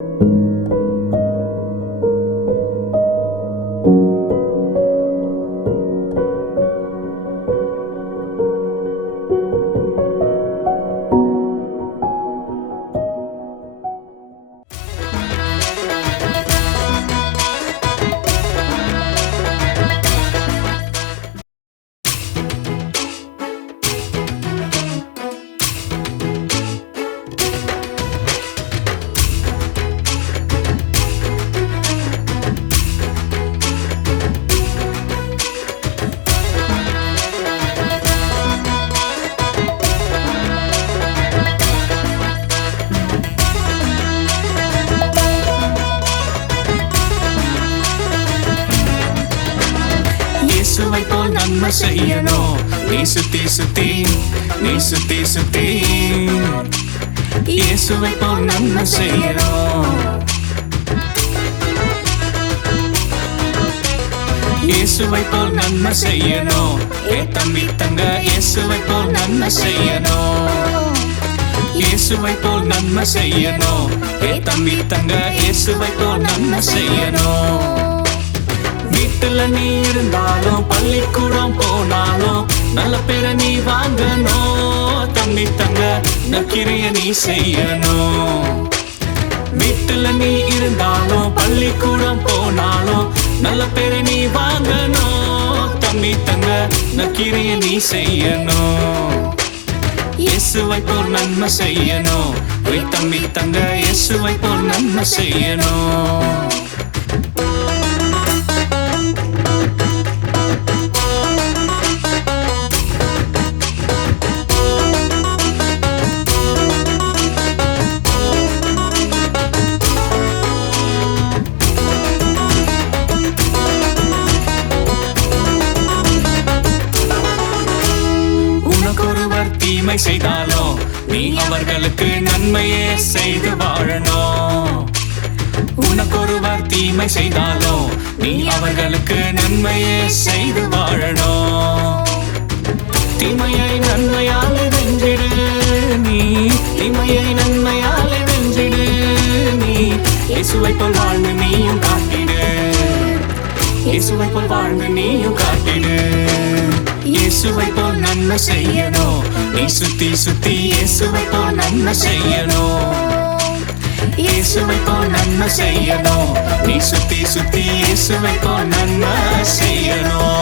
இயேசுவை போல் நன்மை செய்யணும். நீ சுத்தி சுத்தி இயேசுவை போல் நன்மை செய்யணும். இயேசுவை போல் நன்மை செய்யணும். ஏ தம்பி தங்க இயேசுவை போல் நன்மை செய்யணும். இயேசுவை போல் நன்மை செய்யணும். ஏ தம்பி தங்க இயேசுவை போல் நன்மை செய்யணும். வீட்டுல நீ இருந்தாலும் பள்ளிக்கூடம் போனாலும் நல்ல பேரை நீ வாங்கணும். தம்பி தங்க நக்கிரிய நீ செய்யணும். வீட்டுல நீ இருந்தாலும் பள்ளிக்கூடம் போனாலும் நல்ல பேரை நீ வாங்கணும். தம்பி தங்க நக்கிரிய நீ செய்யணும். இயேசுவை போல் நன்மை செய்யணும். தம்பி தங்க இயேசுவை போல் நன்மை செய்யணும். தீமை செய்தாலும் நீ அவர்களுக்கு நன்மையே செய்து வாழணும். உனக்கொருவர் தீமை செய்தாலும் நீ அவர்களுக்கு நன்மையே செய்து வாழணும். தீமையை நன்மையாலே வென்றிடு நீ. தீமையை நன்மையாலே வென்றிடு நீ. இயேசுவை போல் வாழ்ந்து நீயும் காட்டிடு. இயேசுவை போல் வாழ்ந்து நீயும் காட்டிடு. இயேசுவை போல் நன்மை செய்யணும். நீ சுத்தி சுத்தி இயேசுவை போல் நன்மை செய்யணும். இயேசுவை போல் நன்மை செய்யணும். நீ சுத்தி சுத்தி இயேசுவை போல் நன்மை செய்யணும்.